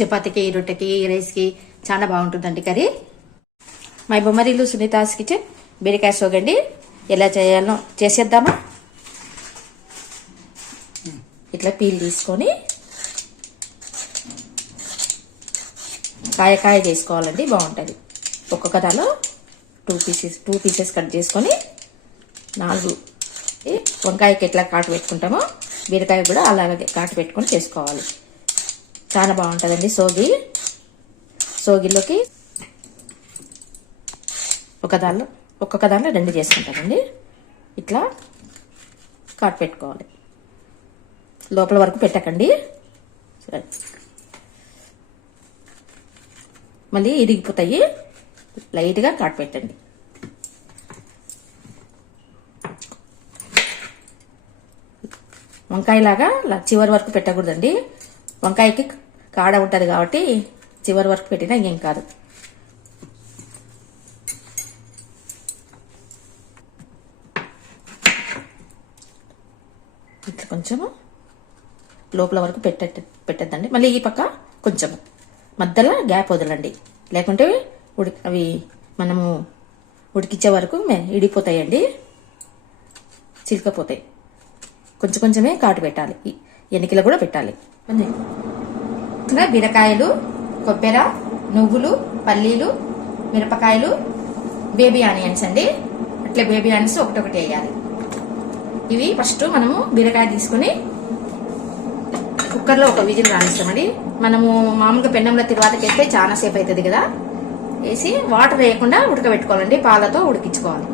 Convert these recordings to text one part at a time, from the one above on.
చపాతీకి, రొట్టెకి, రైస్కి చాలా బాగుంటుందండి curry. My Bommarillu Sunita's kitchen బీరకాయ సోగండి. ఎలా చేయాలో చేసేద్దామా? ఇట్లా పీల్ తీసుకొని కాయ చేసుకోవాలండి, బాగుంటుంది. ఒక్కొక్క దాలో టూ పీసెస్ కట్ చేసుకొని 4 వంకాయకి ఎట్లా కాటు పెట్టుకుంటామో బీరకాయ కూడా అలాగే కాటు పెట్టుకొని చేసుకోవాలి. చాలా బాగుంటుందండి సోగిలోకి. ఒక్కొక్క దానిలో 2 చేసుకుంటామండి. ఇట్లా కాటు పెట్టుకోవాలి. లోపల వరకు పెట్టకండి, మళ్ళీ ఇరిగిపోతాయి. లైట్గా కాటు పెట్టండి. వంకాయలాగా చివరి వరకు పెట్టకూడదండి. వంకాయకి కాడ ఉంటుంది కాబట్టి చివరి వరకు పెట్టినా ఏం కాదు. ఇట్లా కొంచెము లోపల వరకు పెట్టద్దండి. మళ్ళీ ఈ పక్క కొంచెము మధ్యలో గ్యాప్ వదలండి, లేకుంటే అవి మనము ఉడికిచ్చే వరకు ఇడిపోతాయండి, చిలకపోతాయి. కొంచెమే కాటు పెట్టాలి, ఎన్నికలు కూడా పెట్టాలి. బీరకాయలు, కొబ్బరి, నువ్వులు, పల్లీలు, మిరపకాయలు, బేబీ ఆనియన్స్ అండి. అట్లే బేబీ ఆనియన్స్ ఒకటి వేయాలి. ఇవి ఫస్ట్ మనము బీరకాయ తీసుకుని కుక్కర్లో ఒక విజిల్ రానిస్తామండి. మనము మామూలుగా పెన్నంలో తిరువాతకి వేస్తే చాలా సేపు అవుతుంది కదా, వేసి వాటర్ వేయకుండా ఉడకబెట్టుకోవాలండి. పాలతో ఉడికించుకోవాలి.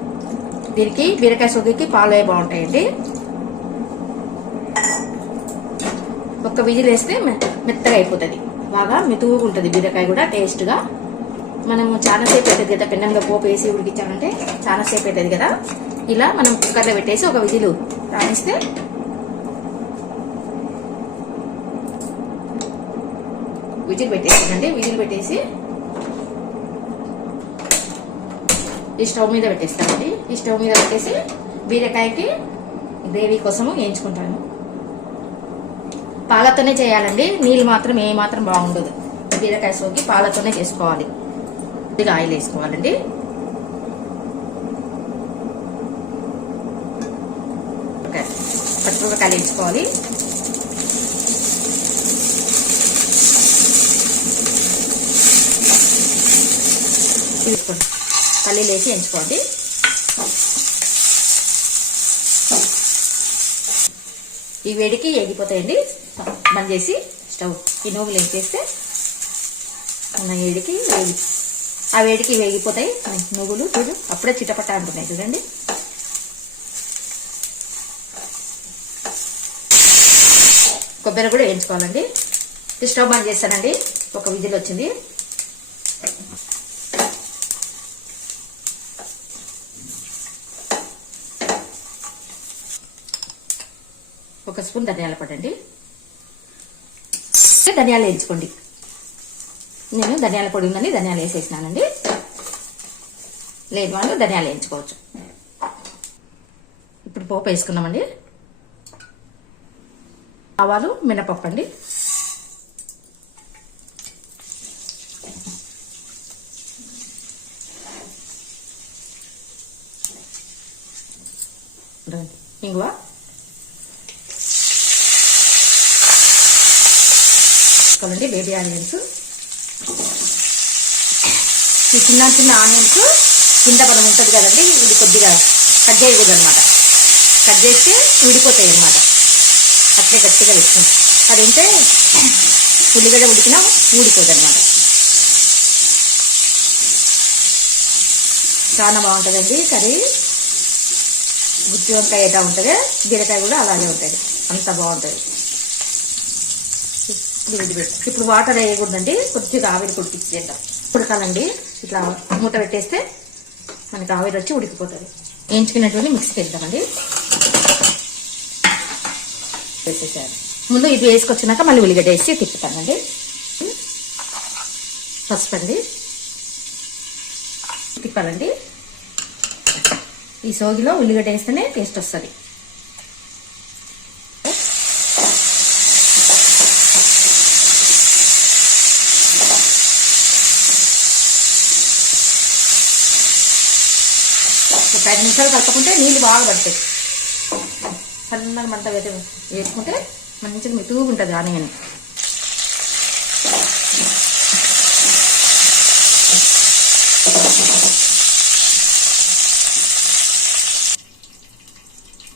దీనికి బీరకాయ సోగికి పాలు బాగుంటాయండి. ఒక్క విజిల్ వేస్తే మెత్తగా అయిపోతుంది, బాగా మెతువుగా ఉంటుంది బీరకాయ కూడా టేస్ట్గా. మనము చాలా సేపు అవుతుంది కదా, పెన్నంలో పోపు వేసి ఉడికించామంటే చాలా సేపు అవుతుంది కదా. ఇలా మనం కుక్కర్లో పెట్టేసి ఒక విజిల్ రానిస్తే విజిల్ పెట్టేసానండి. విజిల్ పెట్టేసి ఈ స్టవ్ మీద పెట్టేస్తానండి. ఈ స్టవ్ మీద పెట్టేసి బీరకాయకి గ్రేవీ కోసము వేయించుకుంటాను. పాలతోనే చేయాలండి, నీళ్ళు మాత్రం ఏమాత్రం బాగుండదు. బీరకాయ సోకి పాలతోనే చేసుకోవాలి. కొద్దిగా ఆయిల్ వేసుకోవాలండి. పచ్చిమిరపకాయలు వేసుకోవాలి. పల్లీలు వేసి ఎంచుకోండి. ఈ వేడికి ఎగిపోతాయండి. బంద్ చేసి స్టవ్ ఈ నువ్వులు వేసేస్తే ఉన్న వేడికి ఆ వేడికి వేగిపోతాయి నువ్వులు. చూడు అప్పుడే చిటపట అంటున్నాయి చూడండి. కొబ్బరి కూడా వేయించుకోవాలండి. స్టవ్ బంద్ చేస్తానండి. ఒక విజిల్ వచ్చింది. ఒక స్పూన్ ధనియాల పొడి అండి. ధనియాలు వేయించుకోండి. నేను ధనియాల పొడి ఉందని ధనియాలు వేసేసినానండి. లేదు వాళ్ళు ధనియాలు వేయించుకోవచ్చు. ఇప్పుడు పోపు వేసుకున్నామండి. ఆవాలు, మినపప్పు అండి. ఇంగువ, బేబీ ఆనియన్స్. ఈ చిన్న ఆనియన్స్ కింద మనం ఉంటుంది కదండి, ఇది కొద్దిగా కట్ చేయకూడదు అనమాట. కట్ చేస్తే విడిపోతాయి అనమాట. అట్లే గట్టిగా వేసుకుంటాం. అదంటే ఉల్లిగడ్డ ఉడికినా ఊడిపోదు అనమాట. చాలా బాగుంటుందండి కర్రీ. గుత్తి వంకాయ ఎలా ఉంటుంది, బీరకాయ కూడా అలాగే ఉంటుంది, అంత బాగుంటుంది. ఇప్పుడు వాటర్ వేయకూడదండి, కొద్దిగా ఆవిరి ఉడికిచ్చేద్దాం. ఉడకాలండి. ఇట్లా మూత పెట్టేస్తే మనకి ఆవిరి వచ్చి ఉడికిపోతుంది. వేయించుకున్నటువంటి మిక్సీకి వేద్దామండి. వేసేసారు. ముందు ఇది వేసుకొచ్చినాక మళ్ళీ ఉల్లిగడ్డ వేసి తిప్పుతానండి. పసుపు అండి తిప్పాలండి. ఈ సోగిలో ఉల్లిగడ్డ వేస్తేనే టేస్ట్ వస్తుంది. ఒక 5 నిమిషాలు కలుపుకుంటే నీళ్ళు బాగా పడతాయి. సన్నగా మంట వేసుకుంటే మంచిగా మెతుగా ఉంటుంది ఆనియన్.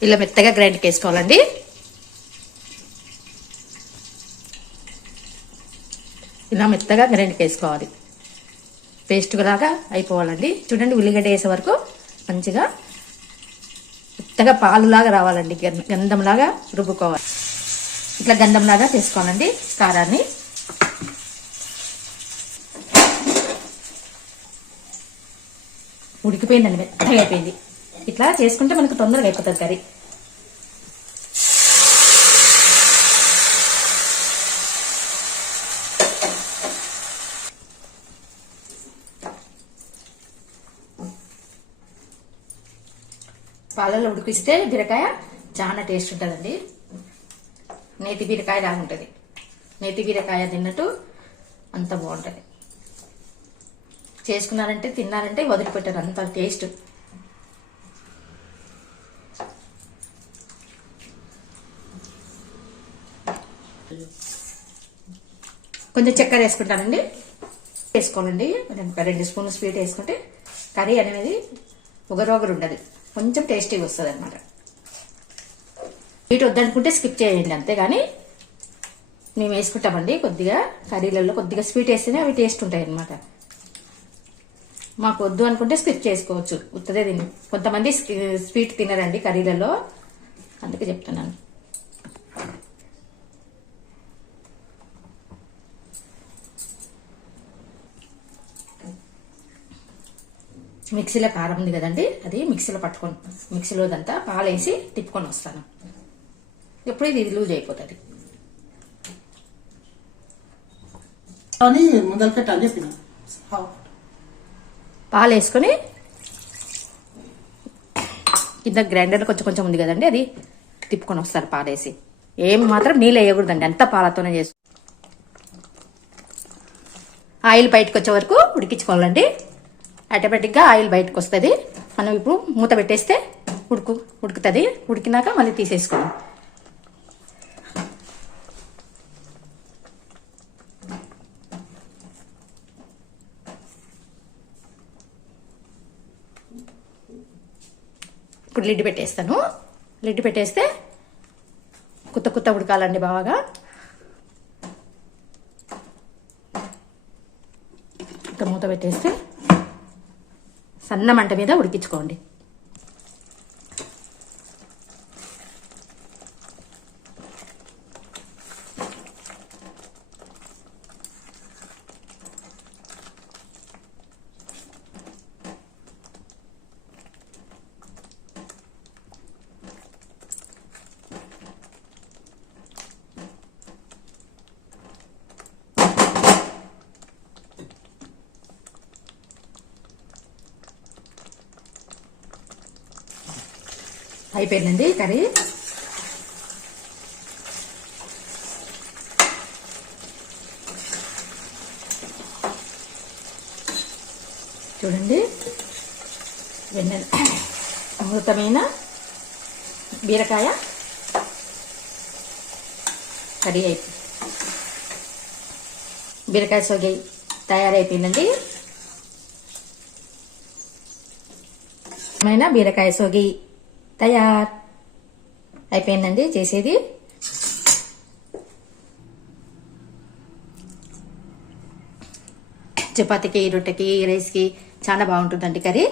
ఇలా మెత్తగా గ్రైండ్కి వేసుకోవాలండి. ఇలా మెత్తగా గ్రైండ్కి వేసుకోవాలి. పేస్ట్ లాగా అయిపోవాలండి. చూడండి, ఉల్లిగడ్డ వేసే వరకు మంచిగా మెత్తగా పాలులాగా రావాలండి. గంధంలాగా రుబ్బుకోవాలి. ఇట్లా గంధంలాగా చేసుకోవాలండి కారాన్ని. ఉడికిపోయిందండి, మెత్తగా అయిపోయింది. ఇట్లా చేసుకుంటే మనకు తొందరగా అయిపోతుంది కర్రీ. పాలలో ఉడికిస్తే బీరకాయ చాలా టేస్ట్ ఉంటుందండి. నేతి బీరకాయ లాగా ఉంటుంది. నేతి బీరకాయ తిన్నట్టు అంత బాగుంటుంది. చేసుకున్నారంటే తిన్నారంటే వదిలిపెట్టారు, అంత టేస్ట్. కొంచెం చక్కెర వేసుకుంటానండి. వేసుకోవాలండి. 2 స్పూన్లు స్వీట్ వేసుకుంటే కర్రీ అనేది ఒగరొగరు ఉండదు, కొంచెం టేస్టీగా వస్తుంది అనమాట. స్వీట్ వద్దనుకుంటే స్కిప్ చేయండి, అంతేగాని మేము వేసుకుంటామండి. కొద్దిగా కర్రీలలో కొద్దిగా స్వీట్ వేస్తేనే అవి టేస్ట్ ఉంటాయి అనమాట. మాకు వద్దు అనుకుంటే స్కిప్ చేసుకోవచ్చు, ఉత్తదే తిని. కొంతమంది స్వీట్ తినరండి కర్రీలలో, అందుకే చెప్తున్నాను. మిక్సీలో కారం ఉంది కదండి, అది మిక్సీలో పట్టుకొని మిక్సీలో దంతా పాలేసి తిప్పుకొని వస్తాను. ఎప్పుడు ఇది లూజ్ అయిపోతుంది. పాలు వేసుకొని కింద గ్రైండర్ కొంచెం కొంచెం ఉంది కదండి, అది తిప్పుకొని వస్తారు పాలేసి. ఏం మాత్రం నీళ్ళు వేయకూడదండి, అంతా పాలతోనే చేసు. ఆయిల్ బయటకు వచ్చే వరకు ఉడికించుకోవాలండి. ఆటోమేటిక్గా ఆయిల్ బయటకు వస్తుంది. మనం ఇప్పుడు మూత పెట్టేస్తే ఉడుకుతుంది. ఉడికినాక మళ్ళీ తీసేసుకోండి. ఇప్పుడు లిడ్ పెట్టేస్తాను. లిడ్ పెట్టేస్తే కొత్త ఉడకాలండి బాగా. ఇంకా మూత పెట్టేస్తే సన్న మంట మీద ఉడికించుకోండి. అయిపోయిందండి కర్రీ. చూడండి, అమృతమైన బీరకాయ కర్రీ అయిపోయింది. బీరకాయ సోగి తయారైపోయిందండి. బీరకాయ సోగి తయారు అయిపోయిందండి చేసేది. చపాతీకి, రొట్టెకి, రైస్కి చాలా బాగుంటుందండి కర్రీ.